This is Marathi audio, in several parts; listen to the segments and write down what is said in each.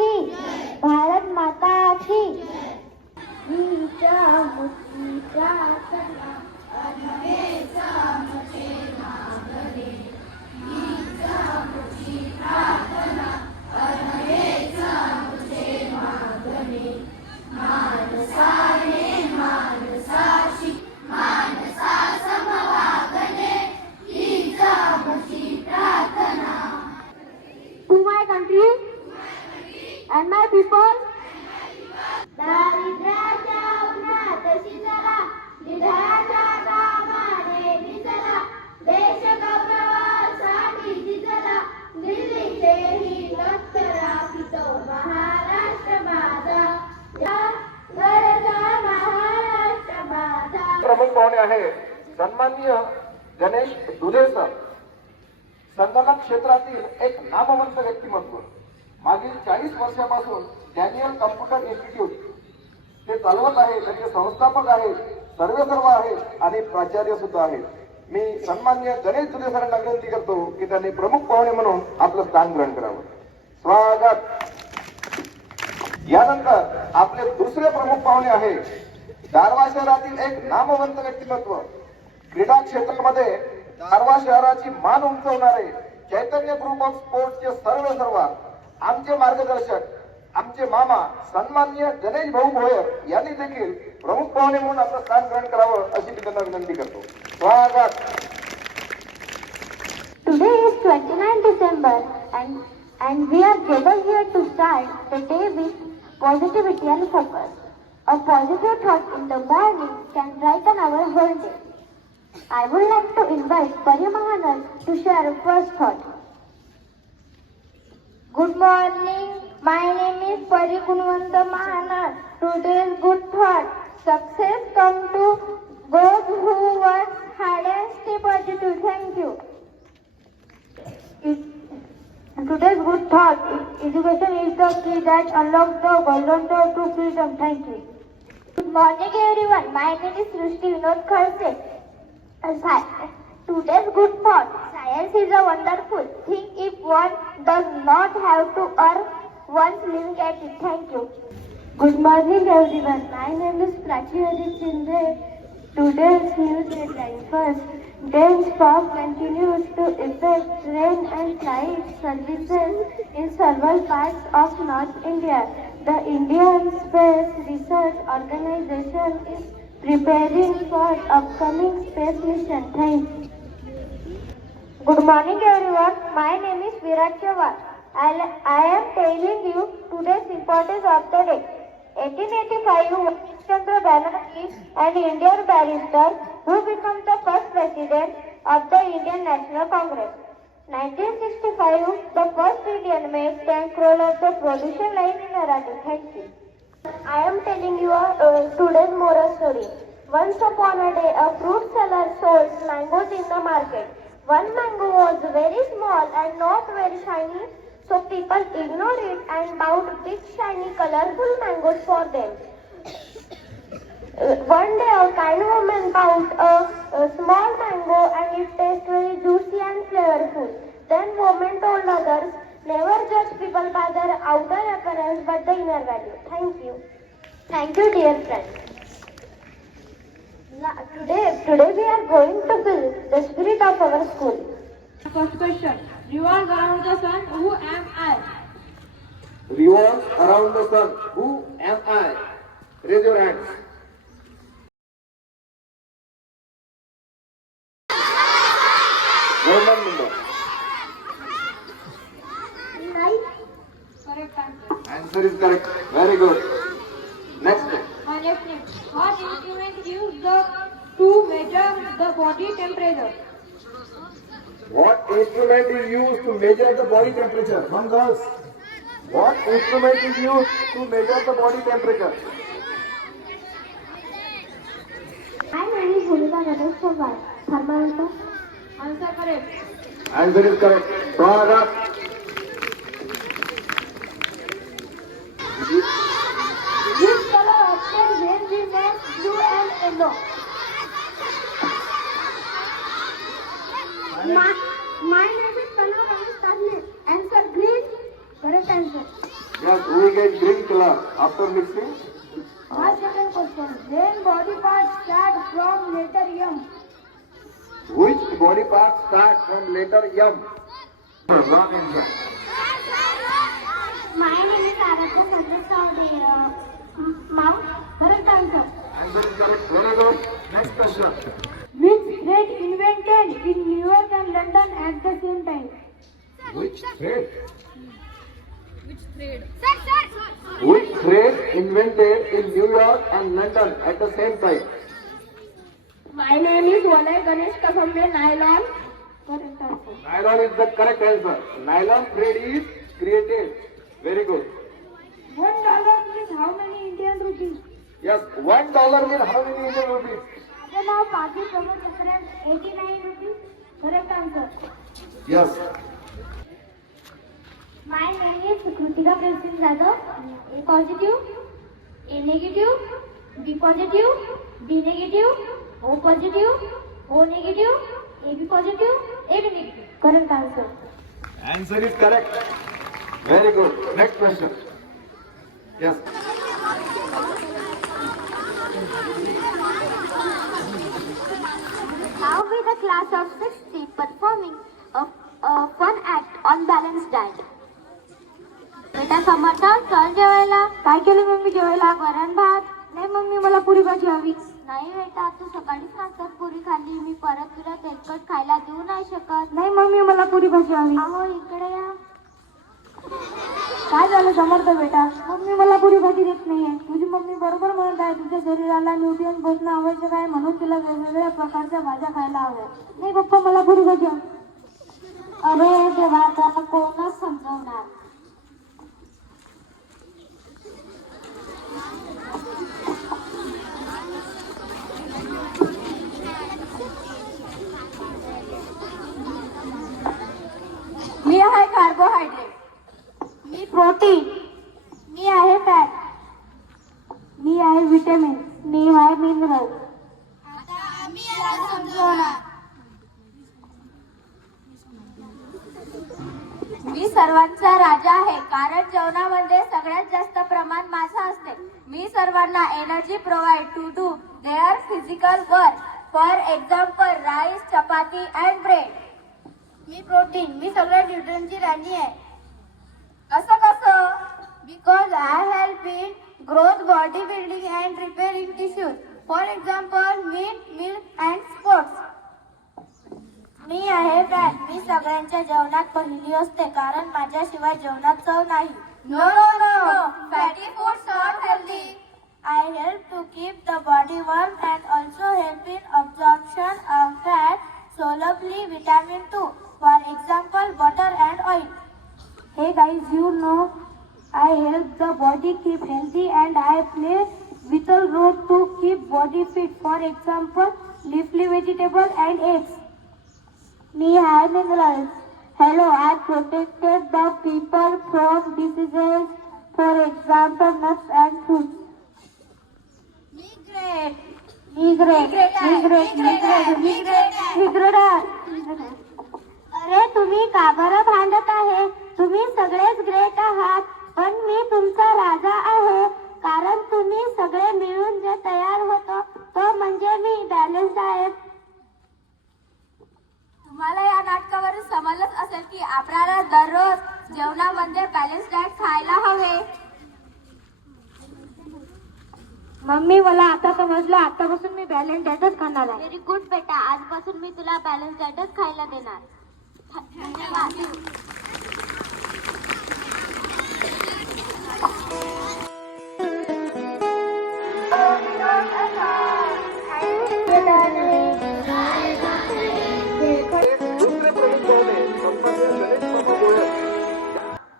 की? भारत माता की। भारत माता की मुठी प्रार्थना to आहे. सन्माननीय गणेश दुधे सर संगणक क्षेत्रातील एक नामवंत व्यक्तिमत्व. मागील चाळीस वर्षापासून डॅनियल कम्प्युटर इन्स्टिट्यूट. ते चालवत आहे त्याचे संस्थापक आहेत सर्व सर्व आहेत आणि प्राचार्य सुद्धा आहेत मी सन्मान्य गणेश दुधे सरांना विनंती करतो की त्यांनी प्रमुख पाहुणे म्हणून आपलं स्थान ग्रहण करावं. स्वागत. यानंतर आपले दुसरे प्रमुख पाहुणे आहे दारवा शहरातील एक नामवंत व्यक्तिमत्व. क्रीडा क्षेत्रामध्ये दारवा शहराची मान उंचवणारे चैतन्य ग्रुप ऑफ स्पोर्ट्सचे सर्व सर्व आमचे मार्गदर्शक आमचे मामा सन्मान्य गणेश भाऊ भोयर यांनी देखील प्रमुख पाहुणे म्हणून आपलं स्थान ग्रहण करावं अशी मी त्यांना विनंती करतो. स्वागत! Today is 29 December and, and we are gathered here to start the day with positivity and focus. A positive thought in the morning can brighten our whole day. I would like to invite Parimahanan to share a first thought. Good morning. My name is Pari Gunwanta Mahanan. Today's good thought. Success comes to those who work hard and stay positive. Thank you. It- Today's good thought. Education is the key that unlocks the golden door to freedom. Thank you. Good morning everyone. My name is Srishti Vinod Khalse. Today's good thought. Science is a wonderful thing if one does not have to earn one's living at it. Thank you. Good morning everyone. My name is Prachi Hari Chinde. Today's news headline first. Dense fog continues to affect rain and flight services in several parts of North India. The Indian Space Research Organization is preparing for upcoming space mission. Thanks. Good morning everyone. My name is Virat Chawar. I, I am telling you today's importance of the day. 1885 Chandra Banerjee, an Indian barrister who became the first president of the Indian National Congress. 1965 the first Indian made tank roll of the production line in Arati. Thank you. I am telling you a, uh, today's moral story. Once upon a day, a fruit seller sold mangoes in the market. One mango was very small and not very shiny, so people ignored it and bought big, shiny, colorful mangoes for them. Uh, one day, a kind woman bought a, a small mango and it tasted very juicy and flavorful. Then woman told others, never judge people by their outer appearance but the inner value. Thank you. Thank you, dear friends. Now, today, today we are going to feel the spirit of our school. First question. Revolve around the sun. Who am I? revolve around the sun. Who am I? Raise your hands. Answer. Is correct. Very good. Next. My next name. What instrument used the to measure the body temperature? What instrument is used to measure the body temperature? Come girls. What instrument is used to measure the body temperature? My name is Bhumika Nadesh thermometer. Answer correct. Answer is correct. Swagat. Yellow? My, my name is Pranav Ramesh Answer green Correct answer. Yes, we get green color after mixing. My second question. When body parts start from letter M? Which body part start from letter M? Wrong answer. My name is of the mouth. Correct answer. Is correct. Very good. Next question. Which thread invented in New York and London at the same time? Which thread? Sir, sir. Which thread invented in New York and London at the same time? My name is Walay Ganesh Kasambe Nylon. Correct answer. Nylon is the correct answer. Nylon thread is created. Very good. One dollar is how many Indian rupees? Yes, one dollar means how many Indian rupees? The now Pakistan is around 89 rupees. Correct answer. Yes. My name is Kritika Prasim Zadav. A positive, A negative, B positive, B negative, O positive, O negative, AB positive, AB negative. Correct answer. Answer is correct. Very good. Next question. Yes. Now with the class of 60 performing a, a fun act on balanced diet. बेटा समर्थ चल जेवायला. काय केलं मम्मी जेवायला? वरण भात. नाही मम्मी मला पुरी भाजी हवी. नाही बेटा तू सकाळीच नाश्त्यात पुरी खाल्ली. मी परत तुला तेलकट खायला देऊ नाही शकत. नाही मम्मी मला पुरी भाजी हवी. अहो इकडे या. काय झालं समर्थ बेटा? मम्मी मला पुरी भाजी देत नाहीये. तुझी मम्मी बरोबर म्हणत आहे तुझ्या शरीराला न्यूट्रियन बसणं आवश्यक आहे म्हणून तुला वेगवेगळ्या प्रकारच्या भाज्या खायला हव्या. नाही पप्पा मला पुरी भाजी अरे देवा त्याला कोणच समजवणार. मी आहे कार्बोहायड्रेट प्रोटीन. मी आहे फॅट. मी आहे विटॅमिन. मी आहे मिनरल. मी सर्वांचा राजा आहे कारण जेवणामध्ये सगळ्यात जास्त प्रमाण माझं असते. मी सर्वांना energy provide to do their physical work for example rice chapati and bread me protein मी सगळ्या न्यूट्रनची राणी आहे. असं कसं? Because I help in growth body building and repairing tissues for example meat milk and sprouts मी आहे फॅट मी सगळ्यांच्या जेवणात पहिली असते कारण माझ्याशिवाय जेवणात चव नाही. No no no fatty foods not healthy I help to keep the body warm and also help in absorption of fat, solubly vitamin 2. For example, butter and oil. Hey guys, you know I help the body keep healthy and I play vital role to keep body fit. For example, leafy vegetable and eggs. Me have minerals. Hello, I protected the people from diseases. For example, nuts and fruits. Me great. अरे तुम्ही का बरं भांडत आहे तुम्ही सगळेच ग्रेट आहात पण मी तुमचा राजा आहे. कारण तुम्ही सगळे मिळून जे तयार होतो तो म्हणजे मी बॅलन्स आहे. तुम्हाला या नाटकावरून समजलंच असेल की आपल्याला दररोज जेवणामध्ये बॅलन्स डाएट खायला हवे. मम्मी मला आता समजलं. आतापासून मी बॅलन्स डाएटच खाणार आहे. व्हेरी गुड बेटा. आजपासून मी तुला बॅलन्स डाएटच खायला देणार. धन्यवाद दुसरे प्रमुख पाहुणे सन्माननीय गणेश बाबा गोयल.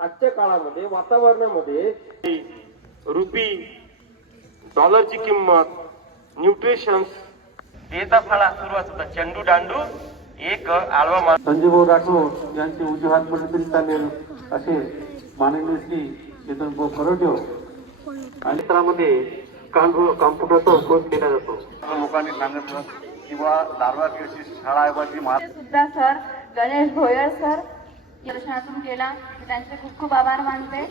आजच्या काळामध्ये वातावरणामध्ये रुपी डॉलरची किंमत न्यूट्रिशन्स देता फळा सुरुवात होता. चेंडू दांडू एक आळवा मा संजयभाऊ राठोड यांचे उजव्या हात पडतील चालेल असे माननीय श्री चेतन भाऊ आणि कॉम्प्युटरचा उपयोग केला जातो. लोकांनी सांगितलं किंवा धारवाड कृषी शाळा आहे बा जी महा सुद्धा सर गणेश भोयर सर प्रदर्शनातून केला. मी त्यांचे खूप खूप आभार मानते.